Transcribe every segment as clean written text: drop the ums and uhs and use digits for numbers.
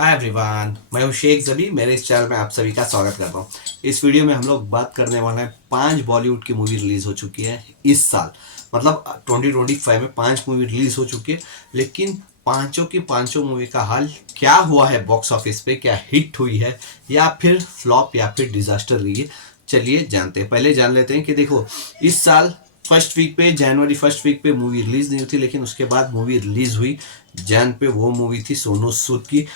Hi everyone, मैं हूं शेख जबी। मेरे इस चैनल में आप सभी का स्वागत करता हूं। इस वीडियो में हम लोग बात करने वाले हैं 5 बॉलीवुड की मूवी रिलीज हो चुकी है इस साल। मतलब 2025 में 5 मूवी रिलीज हो चुकी है, लेकिन पांचों की पांचों मूवी का हाल क्या हुआ है बॉक्स ऑफिस पे, क्या हिट हुई है या फिर फ्लॉप या फिर डिजास्टर रही है, चलिए जानते हैं। पहले जान लेते हैं कि देखो, इस साल फर्स्ट वीक पे, जनवरी फर्स्ट वीक पे मूवी रिलीज नहीं हुई थी, लेकिन उसके बाद मूवी रिलीज हुई जैन पे। वो मूवी थी सोनू सूद की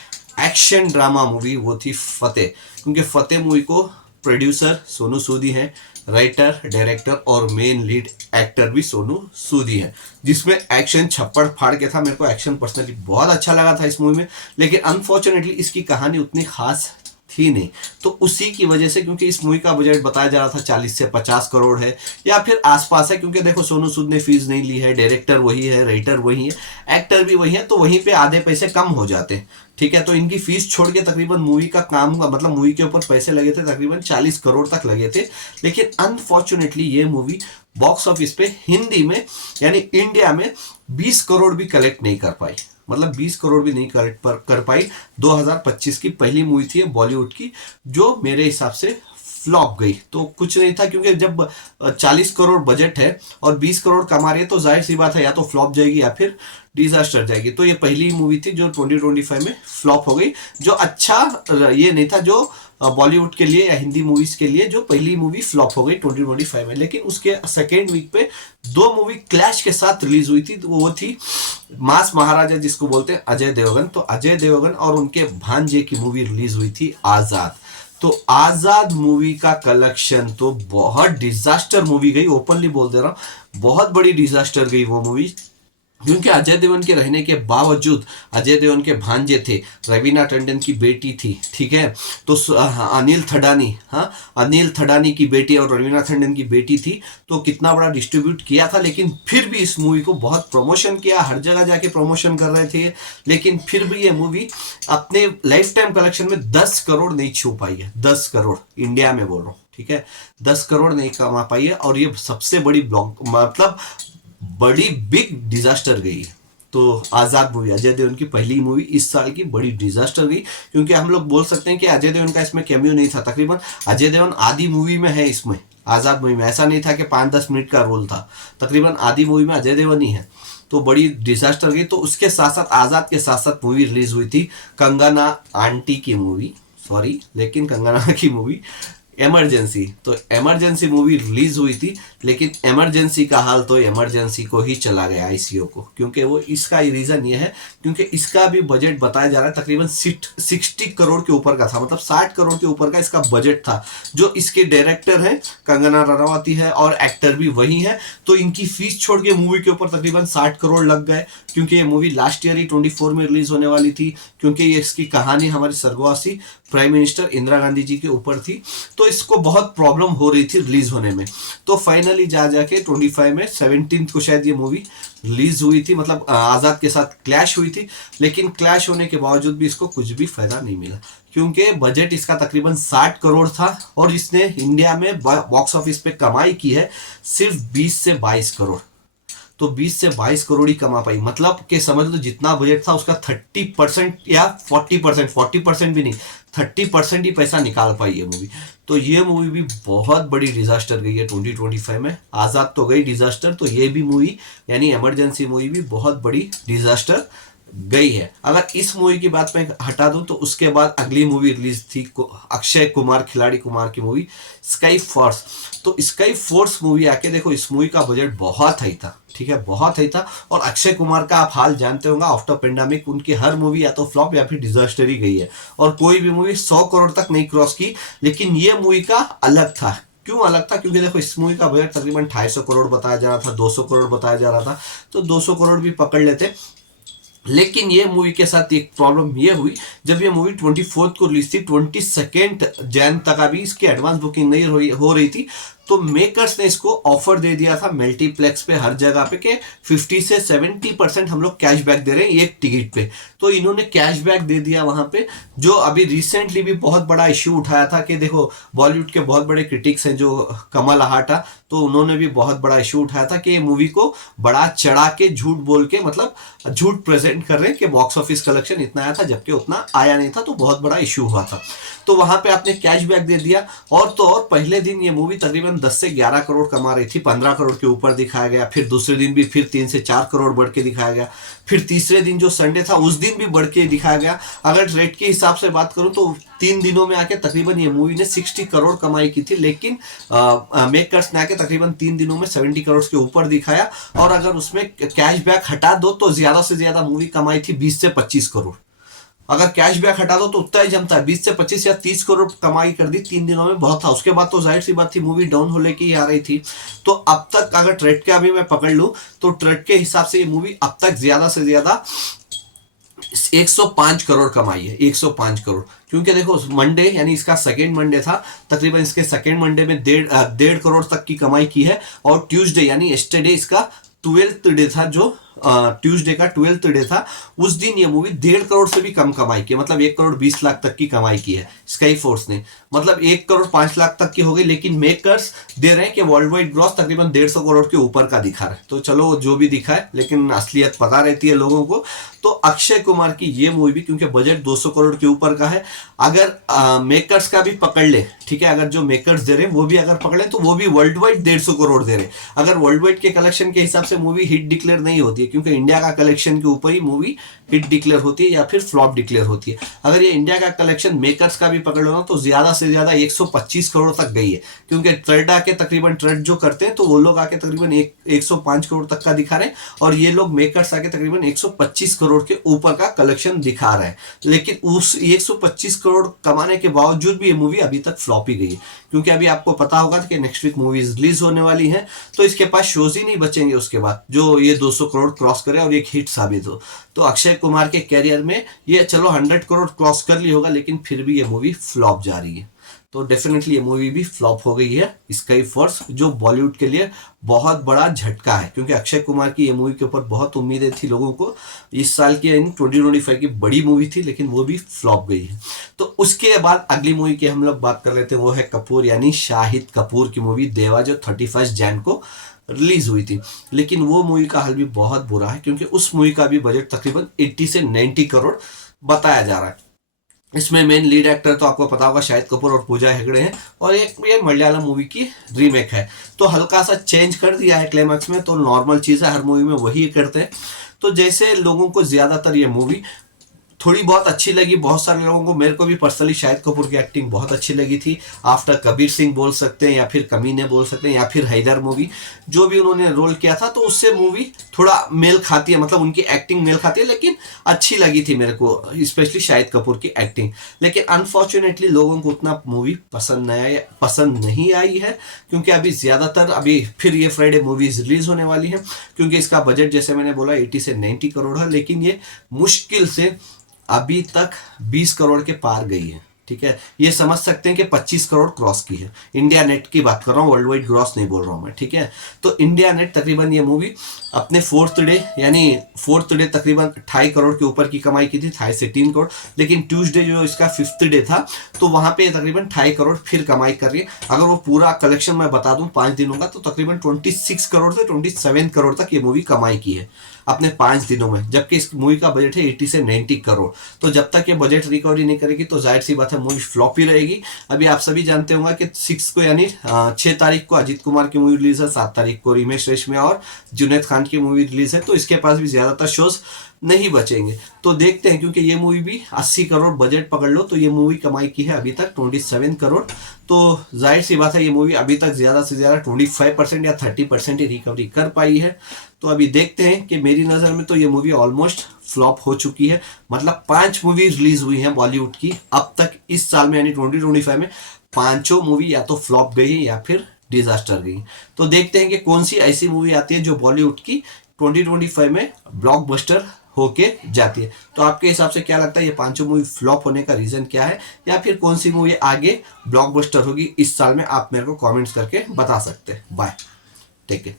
एक्शन ड्रामा मूवी, वो थी फतेह। क्योंकि फतेह मूवी को प्रोड्यूसर सोनू सूद ही है, राइटर, डायरेक्टर और मेन लीड एक्टर भी सोनू सूद ही है, जिसमें एक्शन छप्पड़ फाड़ के था। मेरे को एक्शन पर्सनली बहुत अच्छा लगा था इस मूवी में, लेकिन अनफॉर्चुनेटली इसकी कहानी उतनी खास थी नहीं। तो उसी की वजह से, क्योंकि इस मूवी का बजट बताया जा रहा था 40 से 50 करोड़ है या फिर आसपास है, क्योंकि देखो सोनू सूद ने फीस नहीं ली है, डायरेक्टर वही है, राइटर वही है, एक्टर भी वही है, तो वहीं पे आधे पैसे कम हो जाते हैं। ठीक है, तो इनकी फीस छोड़ के तकरीबन मूवी का काम, मतलब मूवी के ऊपर पैसे लगे थे तकरीबन 40 करोड़ तक लगे थे। लेकिन अनफॉर्चुनेटली ये मूवी बॉक्स ऑफिस पे हिंदी में यानी इंडिया में 20 करोड़ भी कलेक्ट नहीं कर पाई। मतलब 20 करोड़ भी नहीं कलेक्ट कर पाई। 2025 की पहली मूवी थी बॉलीवुड की जो मेरे हिसाब से फ्लॉप गई। तो कुछ नहीं था, क्योंकि जब 40 करोड़ बजट है और 20 करोड़ कमा रही है, तो जाहिर सी बात है या तो फ्लॉप जाएगी या फिर डिजास्टर जाएगी। तो ये पहली मूवी थी जो 2025 में फ्लॉप हो गई, जो अच्छा ये नहीं था जो बॉलीवुड के लिए या हिंदी मूवीज के लिए, जो पहली मूवी फ्लॉप हो गई 2025 में। लेकिन उसके सेकेंड वीक पे दो मूवी क्लैश के साथ रिलीज हुई थी। वो थी मास महाराजा, जिसको बोलते हैं अजय देवगन। तो अजय देवगन और उनके भांजे की मूवी रिलीज हुई थी आजाद। तो आजाद मूवी का कलेक्शन तो बहुत डिजास्टर मूवी गई, ओपनली बोल दे रहा हूं, बहुत बड़ी डिजास्टर गई वो मूवी। क्योंकि अजय देवगन के रहने के बावजूद अजय देवगन के भांजे थे, रवीना टंडन की बेटी थी, ठीक है, तो अनिल थडानी, हाँ, अनिल थडानी की बेटी और रवीना टंडन की बेटी थी। तो कितना बड़ा डिस्ट्रीब्यूट किया था, लेकिन फिर भी इस मूवी को बहुत प्रमोशन किया, हर जगह जाके प्रमोशन कर रहे थे, लेकिन फिर भी ये मूवी अपने लाइफ टाइम कलेक्शन में 10 करोड़ नहीं छू पाई है। 10 करोड़ इंडिया में बोल रहा हूँ, ठीक है, 10 करोड़ नहीं कमा पाई है। और ये सबसे बड़ी ब्लॉक, मतलब बड़ी बिग डिजास्टर गई। तो आजाद मूवी अजय देवगन की पहली मूवी इस साल की बड़ी डिजास्टर गई। क्योंकि हम लोग बोल सकते हैं कि अजय देवगन का इसमें कैमियो नहीं था। तकरीबन अजय देवगन आधी मूवी में है इसमें, आजाद मूवी में। ऐसा नहीं था कि 5-10 मिनट का रोल था, तकरीबन आधी मूवी में अजय देवगन ही है। तो बड़ी डिजास्टर गई। तो उसके साथ साथ, आजाद के साथ साथ मूवी रिलीज हुई थी कंगना आंटी की मूवी, सॉरी, लेकिन कंगना की मूवी इमरजेंसी। तो इमरजेंसी मूवी रिलीज हुई थी, लेकिन इमरजेंसी का हाल तो इमरजेंसी को ही चला गया, आईसीयू को। क्योंकि वो इसका रीजन ये है, क्योंकि इसका भी बजट बताया जा रहा है तकरीबन 60 करोड़ के ऊपर का था। मतलब 60 करोड़ के ऊपर का इसका बजट था। जो इसके डायरेक्टर है कंगना रनावती है और एक्टर भी वही है। तो इनकी फीस छोड़ के मूवी के ऊपर तकरीबन 60 करोड़ लग गए। क्योंकि ये मूवी लास्ट ईयर ही 24 में रिलीज होने वाली थी। क्योंकि ये इसकी कहानी हमारी स्वर्गवासी प्राइम मिनिस्टर इंदिरा गांधी जी के ऊपर थी, तो इसको बहुत प्रॉब्लम हो रही थी रिलीज होने में। तो फाइनली जा जाके 25 में 17 को शायद ये मूवी रिलीज हुई थी, मतलब आजाद के साथ क्लैश हुई थी। लेकिन क्लैश होने के बावजूद भी इसको कुछ भी फायदा नहीं मिला, क्योंकि बजट इसका तकरीबन 60 करोड़ था और इसने इंडिया में बॉक्स ऑफिस पे कमाई की है सिर्फ 20 से 22 करोड़। तो 20 से 22 करोड़ ही कमा पाई। मतलब कि समझ लो जितना बजट था उसका 30% या 40%, 40% भी नहीं, 30% ही पैसा निकाल पाई ये मूवी। तो ये मूवी भी बहुत बड़ी डिजास्टर गई है 2025 में। आजाद तो गई डिजास्टर, तो ये भी मूवी यानी इमरजेंसी मूवी भी बहुत बड़ी डिजास्टर गई है। अगर इस मूवी की बात मैं हटा दूं, तो उसके बाद अगली मूवी रिलीज थी अक्षय कुमार, खिलाड़ी कुमार की मूवी स्काई फोर्स। तो स्काई फोर्स मूवी आके देखो, इस मूवी का बजट बहुत हाई था, ठीक है, बहुत हाई था। और अक्षय कुमार का आप हाल जानते होंगे, आफ्टर पेंडेमिक उनकी हर मूवी या तो फ्लॉप या फिर डिजास्टर ही गई है। और कोई भी मूवी 100 करोड़ तक नहीं क्रॉस की। लेकिन ये मूवी का अलग था। क्यों अलग था? क्योंकि देखो, इस मूवी का बजट तकरीबन 250 करोड़ बताया जा रहा था, 200 करोड़ बताया जा रहा था। तो 200 करोड़ भी पकड़ लेते। लेकिन ये मूवी के साथ एक प्रॉब्लम ये हुई, जब ये मूवी 24 को रिलीज थी, 22 जैन तक अभी इसकी एडवांस बुकिंग नहीं हो रही थी। तो मेकर्स ने इसको ऑफर दे दिया था मल्टीप्लेक्स पे हर जगह पे कि 50 से 70% हम लोग कैशबैक दे रहे हैं एक टिकट पे। तो इन्होंने कैशबैक दे दिया वहां पे, जो अभी रिसेंटली भी बहुत बड़ा इश्यू उठाया था कि देखो बॉलीवुड के बहुत बड़े क्रिटिक्स हैं जो कमल अहाटा, तो उन्होंने भी बहुत बड़ा इश्यू उठाया था कि ये मूवी को बड़ा चढ़ा के झूठ बोल के मतलब झूठ प्रेजेंट कर रहे हैं कि बॉक्स ऑफिस कलेक्शन इतना आया था जबकि उतना आया नहीं था, तो बहुत बड़ा इश्यू हुआ था। तो वहां पे आपने कैशबैक दे दिया, और तो और पहले दिन ये मूवी तकरीबन 10 से 11 करोड़ कमा रही थी, 15 करोड़ के ऊपर दिखाया गया, फिर दूसरे दिन भी फिर 3 से 4 करोड़ बढ़ के दिखाया गया, फिर तीसरे दिन जो संडे था उस दिन भी बढ़ के दिखाया गया। अगर रेट के हिसाब से बात करूं तो 3 दिनों में आके तकरीबन ये मूवी ने 60 करोड़ कमाई की थी, लेकिन मेकर्स ने आके तकरीबन 3 दिनों में 70 करोड़ के ऊपर दिखाया, और अगर उसमें कैशबैक हटा दो तो ज्यादा से ज्यादा मूवी कमाई थी 20 से 25 करोड़। अगर कैशबैक हटा दो तो उतना ही जमता है, 20 से 25 या 30 करोड़ कमाई कर दी 3 दिनों में, बहुत था। उसके बाद तो जाहिर सी बात थी मूवी डाउन होने की आ रही थी। तो अब तक अगर ट्रेड के अभी मैं पकड़ लूं तो ट्रेड के हिसाब से ये मूवी अब तक ज्यादा से ज्यादा 105 करोड़ कमाई है, 105 करोड़। क्योंकि देखो मंडे यानी इसका सेकेंड मंडे था, तकरीबन इसके सेकेंड मंडे में 1.5 करोड़ तक की कमाई की है, और ट्यूसडे यानी यस्टरडे इसका 12th डे था, जो ट्यूसडे का 12th डे था, उस दिन ये मूवी 1.5 करोड़ से भी कम कमाई की, मतलब 1 करोड़ 20 लाख तक की कमाई की है स्काई फोर्स ने, मतलब 1 करोड़ 5 लाख तक की हो गई। लेकिन मेकर्स दे रहे हैं कि वर्ल्ड वाइड ग्रॉस तकरीबन 150 करोड़ के ऊपर का दिखा रहा है। तो चलो जो भी दिखा है, लेकिन असलियत पता रहती है लोगों को। तो अक्षय कुमार की ये मूवी भी, क्योंकि बजट 200 करोड़ के ऊपर का है, अगर मेकर्स का भी पकड़ ले, ठीक है, अगर जो मेकर्स दे रहे हैं वो भी अगर पकड़े तो वो भी वर्ल्ड वाइड 150 करोड़ दे रहे हैं। अगर वर्ल्ड वाइड के कलेक्शन के हिसाब से मूवी हिट डिक्लेयर नहीं होती है, क्योंकि इंडिया का कलेक्शन के ऊपर ही मूवी हिट डिक्लेयर होती है या फिर फ्लॉप डिक्लेयर होती है। अगर ये इंडिया का कलेक्शन मेकर्स का भी पकड़ लो ना तो ज्यादा से ज्यादा 125 करोड़ तक गई है, क्योंकि ट्रेड आके तकरीबन ट्रेड जो करते हैं तो वो लोग आके तकरीबन 105 करोड़ तक का दिखा रहे हैं, और ये लोग मेकर्स आके तकरीबन 125 करोड़ के ऊपर का कलेक्शन दिखा रहे हैं। लेकिन उस 125 करोड़ कमाने के बावजूद भी ये मूवी अभी तक फ्लॉप ही गई है, क्योंकि अभी आपको पता होगा कि नेक्स्ट वीक मूवीज रिलीज होने वाली हैं, तो इसके पास शोज ही नहीं बचेंगे उसके बाद जो ये 200 करोड़ क्रॉस करे और एक हिट साबित हो। तो अक्षय कुमार के कैरियर में ये चलो 100 करोड़ क्रॉस कर लिया होगा, लेकिन फिर भी ये मूवी फ्लॉप जा रही है। तो डेफिनेटली ये मूवी भी फ्लॉप हो गई है स्काई फोर्स, जो बॉलीवुड के लिए बहुत बड़ा झटका है, क्योंकि अक्षय कुमार की ये मूवी के ऊपर बहुत उम्मीदें थी लोगों को। इस साल की 2025 की बड़ी मूवी थी, लेकिन वो भी फ्लॉप गई है। तो उसके बाद अगली मूवी की हम लोग बात कर लेते हैं, वो है कपूर यानी शाहिद कपूर की मूवी देवा, जो 31 जैन को रिलीज हुई थी। लेकिन वो मूवी का हाल भी बहुत बुरा है, क्योंकि उस मूवी का भी बजट तकरीबन 80 से 90 करोड़ बताया जा रहा है। इसमें मेन लीड एक्टर तो आपको पता होगा शाहिद कपूर और पूजा हेगड़े हैं, और एक ये मलयालम मूवी की रीमेक है। तो हल्का सा चेंज कर दिया है क्लाइमैक्स में, तो नॉर्मल चीज़ है, हर मूवी में वही करते हैं। तो जैसे लोगों को ज़्यादातर ये मूवी थोड़ी बहुत अच्छी लगी, बहुत सारे लोगों को, मेरे को भी पर्सनली शाहिद कपूर की एक्टिंग बहुत अच्छी लगी थी। आफ्टर कबीर सिंह बोल सकते हैं, या फिर कमीने बोल सकते हैं, या फिर हैदर मूवी, जो भी उन्होंने रोल किया था, तो उससे मूवी थोड़ा मेल खाती है, मतलब उनकी एक्टिंग मेल खाती है। लेकिन अच्छी लगी थी मेरे को, स्पेशली शाहिद कपूर की एक्टिंग। लेकिन अनफॉर्चुनेटली लोगों को उतना मूवी पसंद नहीं आई है, क्योंकि अभी ज़्यादातर अभी फिर ये फ्राइडे मूवीज रिलीज होने वाली है, क्योंकि इसका बजट जैसे मैंने बोला 80 से 90 करोड़ है, लेकिन ये मुश्किल से अभी तक 20 करोड़ के पार गई है। ठीक है, ये समझ सकते हैं कि 25 करोड़ क्रॉस की है। इंडिया नेट की बात कर रहा हूँ, वर्ल्ड वाइड ग्रॉस नहीं बोल रहा हूँ मैं, ठीक है। तो इंडिया नेट तकरीबन ये मूवी अपने 4th डे यानी 4th डे तकरीबन 2.5 करोड़ के ऊपर की कमाई की थी, 2.5 से 3 करोड़। लेकिन ट्यूसडे जो इसका 5th डे था, तो वहां पे तकरीबन 2.5 करोड़ फिर कमाई कर रही है। अगर वो पूरा कलेक्शन मैं बता दूं 5 दिनों का, तो तकरीबन 26 करोड़ से 27 करोड़ तक ये मूवी कमाई की है अपने 5 दिनों में, जबकि इस मूवी का बजट है 80 से 90 करोड़। तो जब तक ये बजट रिकवरी नहीं करेगी तो जाहिर सी बात है मूवी फ्लॉप ही रहेगी। अभी आप सभी जानते होंगे कि 6 को यानी 6 तारीख को अजीत कुमार की मूवी रिलीज है, 7 तारीख को रिमेश रेशमिया और जुनैद खान की मूवी रिलीज है, तो इसके पास भी ज्यादातर शोज नहीं बचेंगे। तो देखते हैं, क्योंकि ये मूवी भी 80 करोड़ बजट पकड़ लो, तो ये मूवी कमाई की है अभी तक 27 करोड़। तो जाहिर सी बात है ये मूवी अभी तक ज़्यादा से ज़्यादा 25% या 30% ही रिकवरी कर पाई है। तो अभी देखते हैं कि मेरी नज़र में तो ये मूवी ऑलमोस्ट फ्लॉप हो चुकी है। मतलब 5 मूवी रिलीज हुई हैं बॉलीवुड की अब तक इस साल में, यानी 2025 में 5 मूवी या तो फ्लॉप गई या फिर डिजास्टर गई। तो देखते हैं कि कौन सी ऐसी मूवी आती है जो बॉलीवुड की 2025 में ब्लॉकबस्टर होके जाती है। तो आपके हिसाब से क्या लगता है, ये पांचों मूवी फ्लॉप होने का रीजन क्या है, या फिर कौन सी मूवी आगे ब्लॉकबस्टर होगी इस साल में, आप मेरे को कमेंट्स करके बता सकते हैं। Bye, take care.